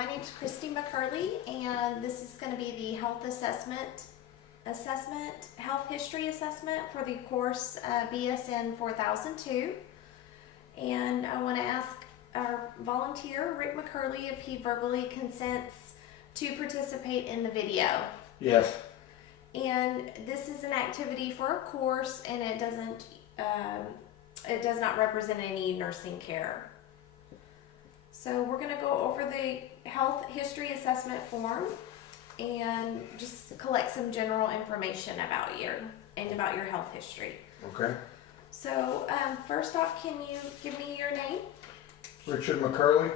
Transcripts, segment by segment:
my name is Kristi and this is going to be the health health history assessment for the course BSN 4002. And I want to ask our volunteer, Rick McCurley, if he verbally consents to participate in the video. Yes. And this is an activity for a course, and it does not represent any nursing care. So we're going to go over the health history assessment form and just collect some general information about you and about your health history. Okay. So first off, can you give me your name? Richard McCurley.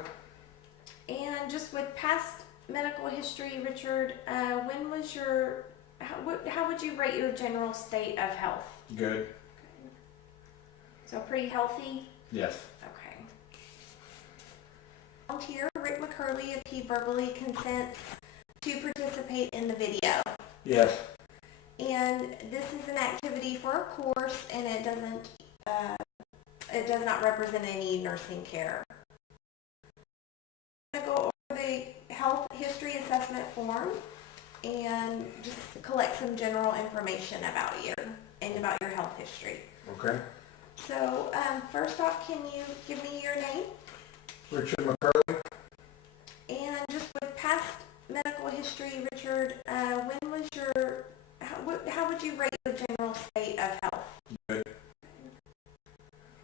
And just with past medical history, Richard, when was your, how would you rate your general state of health? Good. Okay. So pretty healthy? Yes. Okay. Volunteer Rick McCurley, if he verbally consents to participate in the video. Yes. And this is an activity for a course, and it does not represent any nursing care. I'm going to go over the health history assessment form and just collect some general information about you and about your health history. Okay. So first off, can you give me your name? Richard McCurley. And just with past medical history, Richard, when was your, how would you rate your general state of health? Good.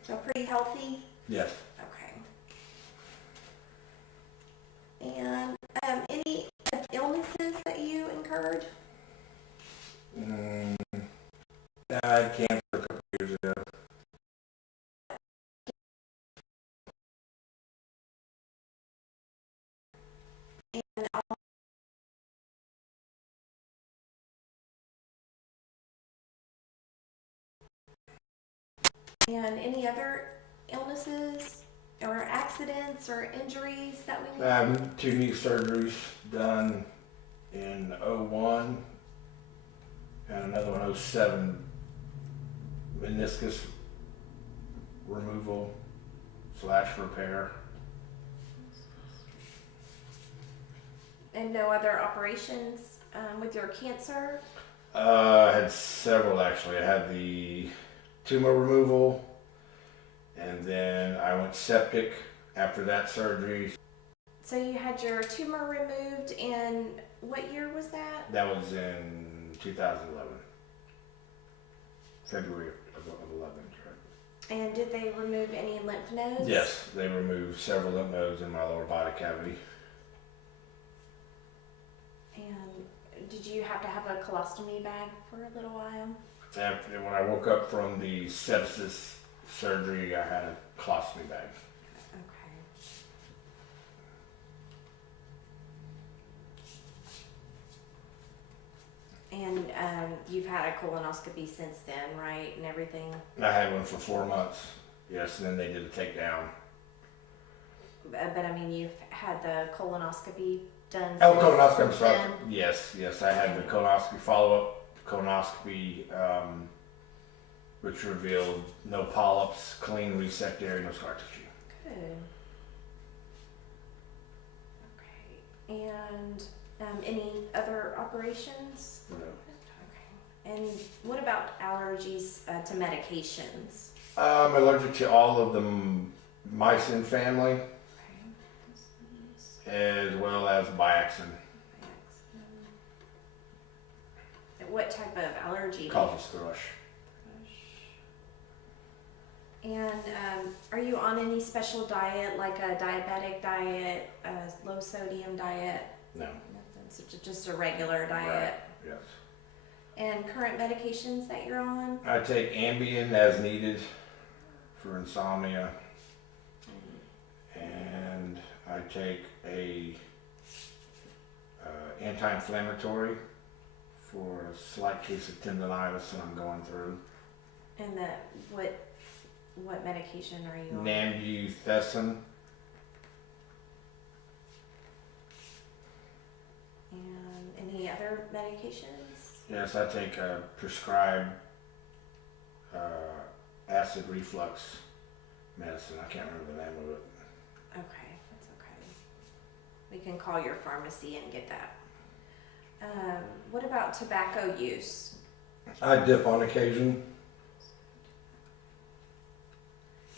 So pretty healthy? Yes. Okay. And any illnesses that you incurred? I had cancer a couple years ago. And any other illnesses or accidents or injuries that we I had 2 knee surgeries done in 01 and another one 07. Meniscus removal / repair. And no other operations with your cancer? I had several actually. I had the tumor removal, and then I went septic after that surgery. So you had your tumor removed in what year was that? That was in 2011. February of 11, correct? And did they remove any lymph nodes? Yes, they removed several lymph nodes in my lower body cavity. And did you have to have a colostomy bag for a little while? After, when I woke up from the sepsis surgery, I had a colostomy bag. Okay. And you've had a colonoscopy since then, right? And everything? I had one for 4 months, yes, and then they did a takedown. But I mean, you've had the colonoscopy done Oh, since colonoscopy, sorry. then? Yes, I had the colonoscopy follow-up colonoscopy, which revealed no polyps, clean resect area, no scar tissue. Good. Okay. And any other operations? No. Okay. And what about allergies to medications? I'm allergic to all of the mycin family, Okay. as well as Biaxin. What type of allergy? Causes thrush. And are you on any special diet, like a diabetic diet, a low sodium diet? No. Nothing, so just a regular diet? Right. Yes. And current medications that you're on? I take Ambien as needed for insomnia, and I take a anti-inflammatory for a slight case of tendonitis that I'm going through. And what medication are you on? Nambuthessin. And any other medications? Yes, I take a prescribed acid reflux medicine. I can't remember the name of it. Okay, that's okay. We can call your pharmacy and get that. What about tobacco use? I dip on occasion.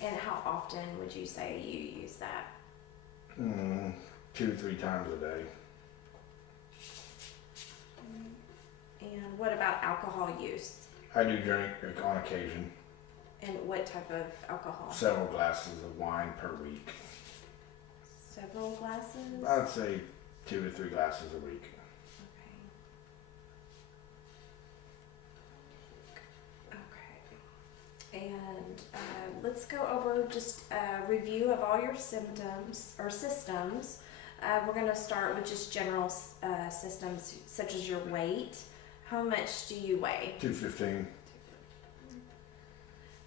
And how often would you say you use that? 2-3 times a day. And what about alcohol use? I do drink on occasion. And what type of alcohol? Several glasses of wine per week. Several glasses? I'd say 2 to 3 glasses a week. Okay. And let's go over just a review of all your symptoms or systems. We're going to start with just general systems such as your weight. How much do you weigh? 215.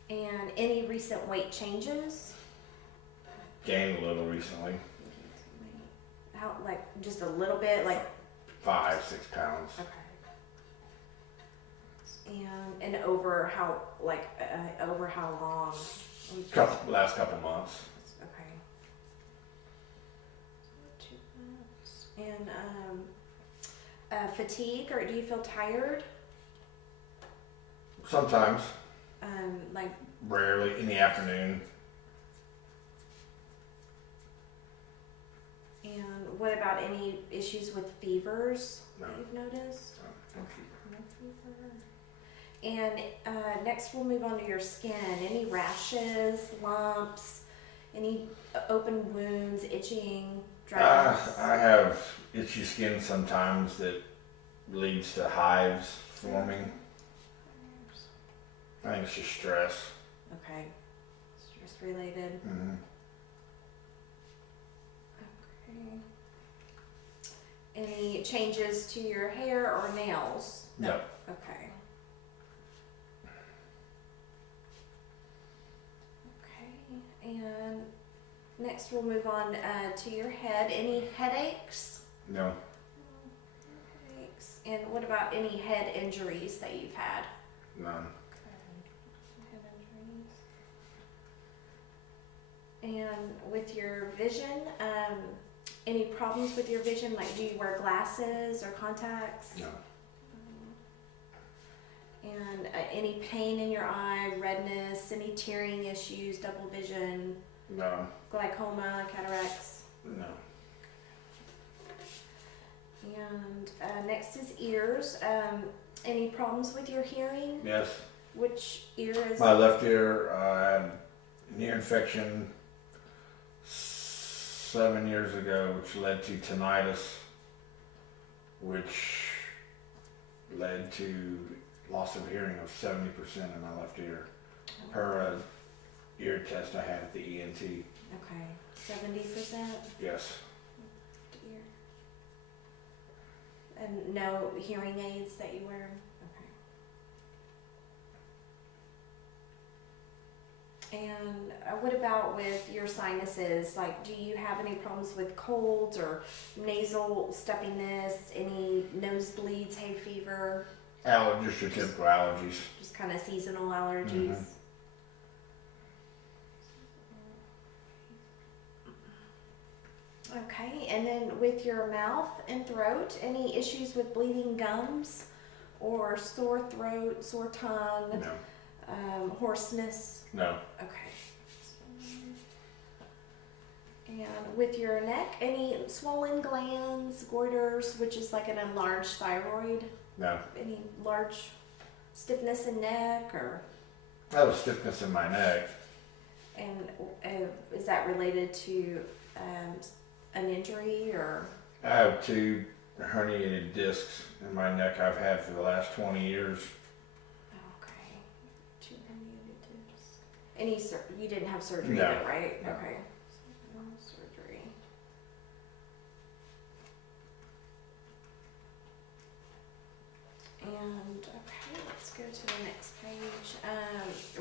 And any recent weight changes? Gained a little recently. How, like, just a little bit, like 5-6 pounds. okay. And over how, like, over how long? Last couple months. Okay. 2 months. And fatigue, or do you feel tired? Sometimes. Like, Rarely in the afternoon. and what about any issues with fevers No. that you've noticed? No. No fever. And next we'll move on to your skin. Any rashes, lumps, any open wounds, itching, dryness? I have itchy skin sometimes that leads to hives forming. I think it's just stress. Okay. Stress related. Mm-hmm. Okay. Any changes to your hair or nails? No. Okay. Okay. And next we'll move on to your head. Any headaches? No. Headaches. And what about any head injuries that you've had? None. Head injuries. And with your vision, any problems with your vision? Like, do you wear glasses or contacts? No. And any pain in your eye, redness, any tearing issues, double vision, No. glaucoma, cataracts? No. And next is ears. Any problems with your hearing? Yes. Which ear is? My left ear, I had an ear infection 7 years ago, which led to tinnitus, which led to loss of hearing of 70% in my left ear. Per ear test I had at the ENT. Okay, 70%? Yes. Ear. And no hearing aids that you wear? Okay. And what about with your sinuses? Like, do you have any problems with colds or nasal stuffiness, any nosebleeds, hay fever? Just your typical allergies. Just kind of seasonal allergies? Mhm. Okay, and then with your mouth and throat, any issues with bleeding gums or sore throat, sore tongue, No. hoarseness? No. Okay. And with your neck, any swollen glands, goiters, which is like an enlarged thyroid? No. Any large stiffness in neck, or? I have stiffness in my neck. And is that related to an injury, or? I have 2 herniated discs in my neck I've had for the last 20 years. Okay. 2 herniated discs. Any you didn't have surgery No. though, right? No. Okay. No surgery. And okay, let's go to the next page.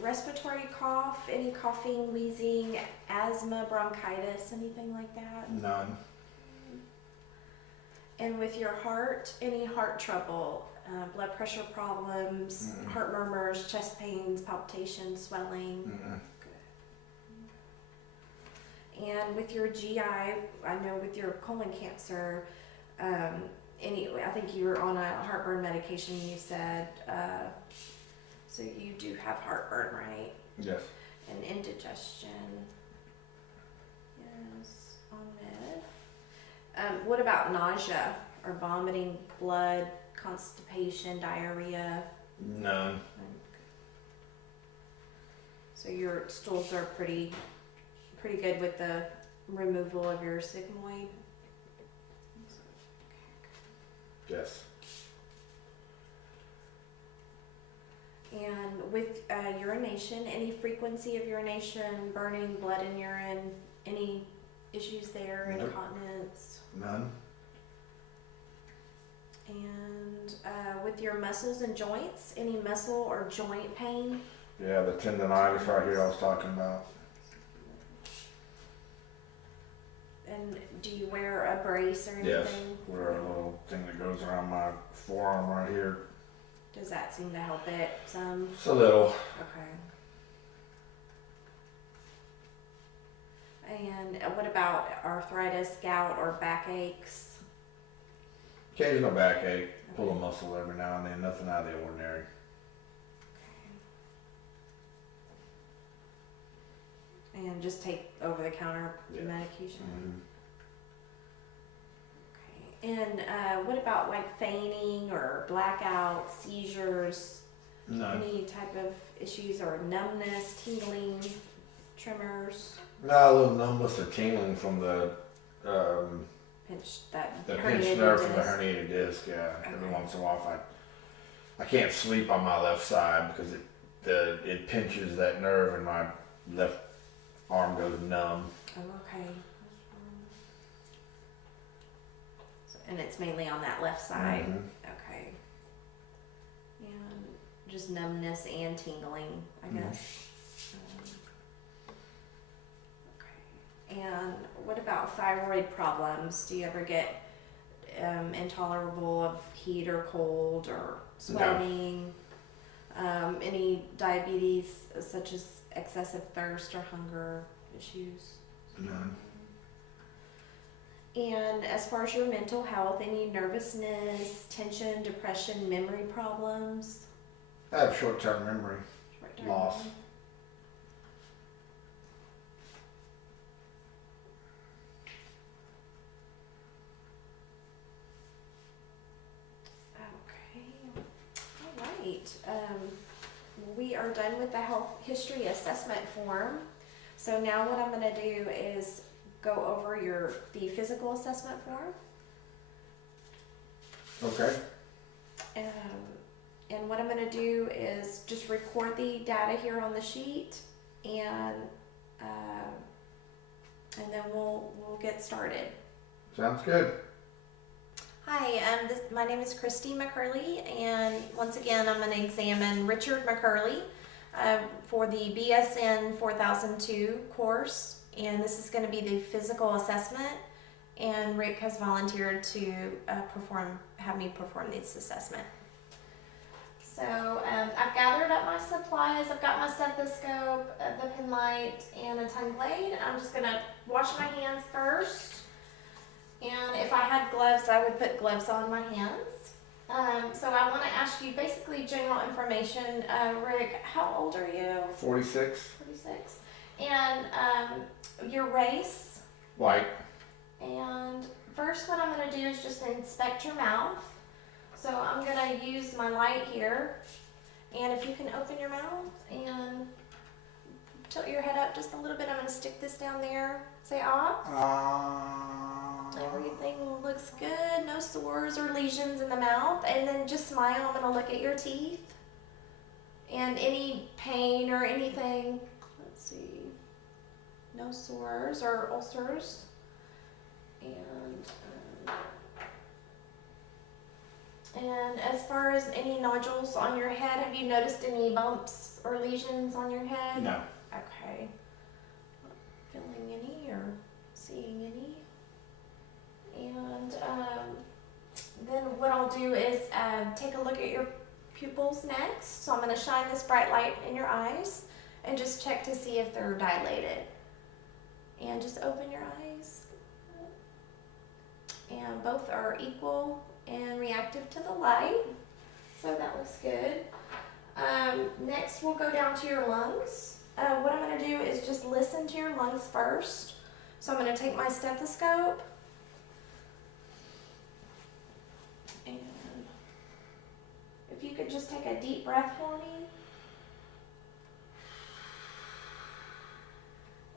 Respiratory cough, any coughing, wheezing, asthma, bronchitis, anything like that? None. And with your heart, any heart trouble, blood pressure problems, Mm-mm. heart murmurs, chest pains, palpitations, swelling? Mm-mm. And with your GI, I know with your colon cancer, I think you were on a heartburn medication, you said, so you do have heartburn, right? Yes. And indigestion. Yes, on med. What about nausea or vomiting, blood, constipation, diarrhea? None. So your stools are pretty good with the removal of your sigmoid? Yes. And with urination, any frequency of urination, burning, blood in urine, any issues there, Nope. incontinence? None. And with your muscles and joints, any muscle or joint pain? Yeah, the tendonitis right here I was talking about. And do you wear a brace or anything? Yes. Wear a little thing that goes around my forearm right here. Does that seem to help it some? Just a little. Okay. And what about arthritis, gout, or backaches? Occasional backache. Pull a muscle every now and then. Nothing out of the ordinary. And just take over-the-counter Yeah. medication. Okay. And what about like fainting or blackout, seizures? None. Any type of issues or numbness, tingling, tremors? No, a little numbness or tingling from the Pinched that pinched herniated nerve from the disc? herniated disc. Yeah. Every Okay. once in a while, I can't sleep on my left side because it pinches that nerve and my left arm goes numb. Oh, okay. So, and it's mainly on that left side. Mhm. Okay. And just numbness and tingling, I Mhm. guess. Okay. And what about thyroid problems? Do you ever get intolerable of heat or cold or sweating? Any diabetes such as excessive thirst or hunger issues? None. And as far as your mental health, any nervousness, tension, depression, memory problems? I have short-term memory Short-term loss. memory? Okay. All right. We are done with the health history assessment form. So now what I'm going to do is go over the physical assessment form. Okay. And what I'm going to do is just record the data here on the sheet, and then we'll get started. Sounds good. Hi, my name is Kristi McCurley, and once again, I'm going to examine Richard McCurley for the BSN 4002 course, and this is going to be the physical assessment. And Rick has volunteered to have me perform this assessment. So I've gathered up my supplies. I've got my stethoscope, the pen light, and a tongue blade. I'm just going to wash my hands first. And if I had gloves, I would put gloves on my hands. So I want to ask you basically general information. Rick, how old are you? 46. 46. And your race? White. And first what I'm going to do is just inspect your mouth. So I'm going to use my light here. And if you can open your mouth and tilt your head up just a little bit, I'm going to stick this down there. Say ah. Everything looks good. No sores or lesions in the mouth. And then just smile. I'm going to look at your teeth. And any pain or anything. Let's see. No sores or ulcers. And as far as any nodules on your head, have you noticed any bumps or lesions on your head? No. Okay. Not feeling any or seeing any. And then what I'll do is take a look at your pupils next. So I'm going to shine this bright light in your eyes and just check to see if they're dilated. And just open your eyes. And both are equal and reactive to the light. So that looks good. Next we'll go down to your lungs. What I'm going to do is just listen to your lungs first. So I'm going to take my stethoscope. And if you could just take a deep breath for me.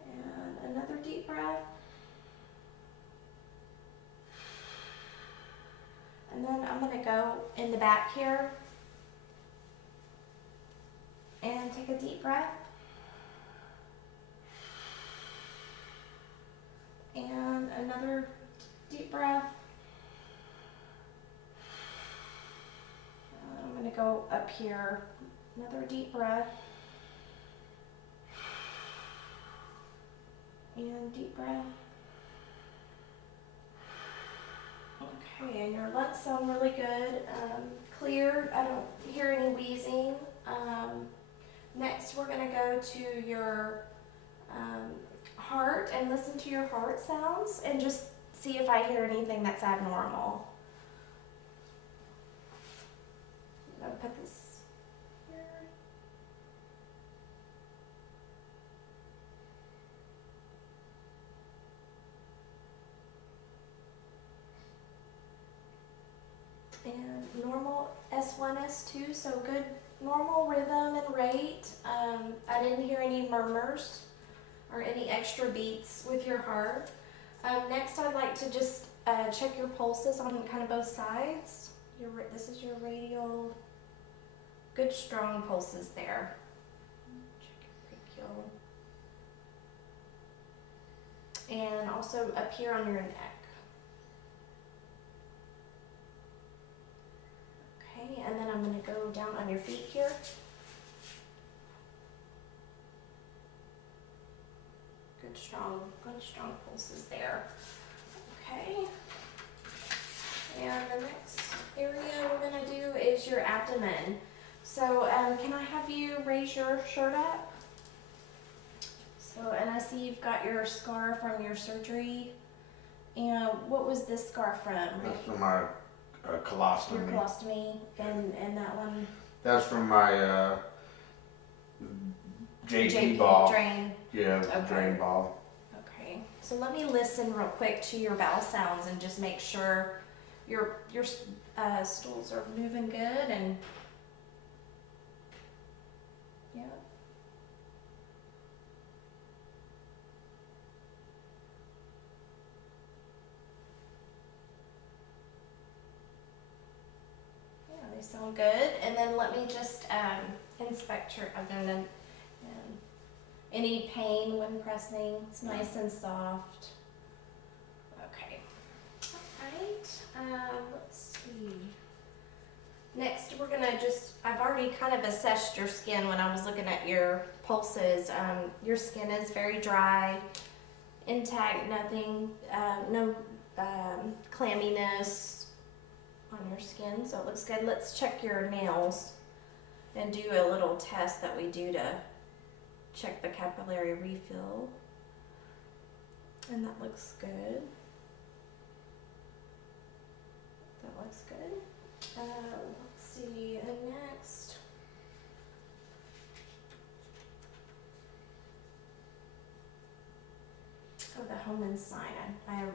And another deep breath. And then I'm going to go in the back here and take a deep breath. And another deep breath. I'm going to go up here, another deep breath. And deep breath. Okay, and your lungs sound really good. Clear, I don't hear any wheezing. Next, we're going to go to your heart and listen to your heart sounds and just see if I hear anything that's abnormal. I'm going to put this here. And normal S1, S2, so good normal rhythm and rate. I didn't hear any murmurs or any extra beats with your heart. Next, I'd like to just check your pulses on kind of both sides. This is your radial, good strong pulses there. Check your brachial. And also up here on your neck. Okay, and then I'm going to go down on your feet here. Good strong pulses there. Okay. And the next area we're going to do is your abdomen. So can I have you raise your shirt up? So, and I see you've got your scar from your surgery. And what was this scar from? That's from my colostomy. Your colostomy and that one? That's from my JP ball. Drain. Yeah, it was a drain ball. Okay. So let me listen real quick to your bowel sounds and just make sure your stools are moving good and yeah. They sound good. And then let me just inspect your abdomen. Any pain when pressing? It's nice and soft. Okay. All right. Let's see. Next, we're gonna I've already kind of assessed your skin when I was looking at your pulses. Your skin is very dry, intact, nothing, no clamminess on your skin, so it looks good. Let's check your nails and do a little test that we do to check the capillary refill. And that looks good. That looks good. Let's see, and next. Oh, the Homan sign.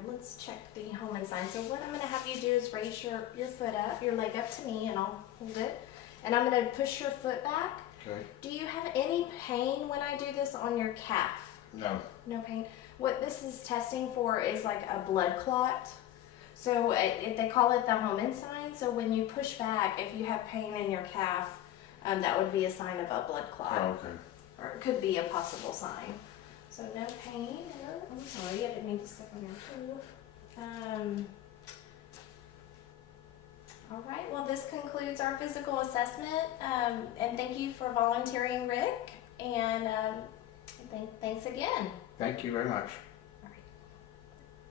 Let's check the Homan sign. So what I'm going to have you do is raise your foot up, your leg up to me, and I'll hold it. And I'm going to push your foot back. Okay. Do you have any pain when I do this on your calf? No. No pain. What this is testing for is like a blood clot. So they call it the Homan sign. So when you push back, if you have pain in your calf, that would be a sign of a blood clot. Oh, okay. Or it could be a possible sign. So no pain. I'm sorry, I didn't mean to step on your toe. All right, well this concludes our physical assessment. And thank you for volunteering, Rick. And thanks again. Thank you very much.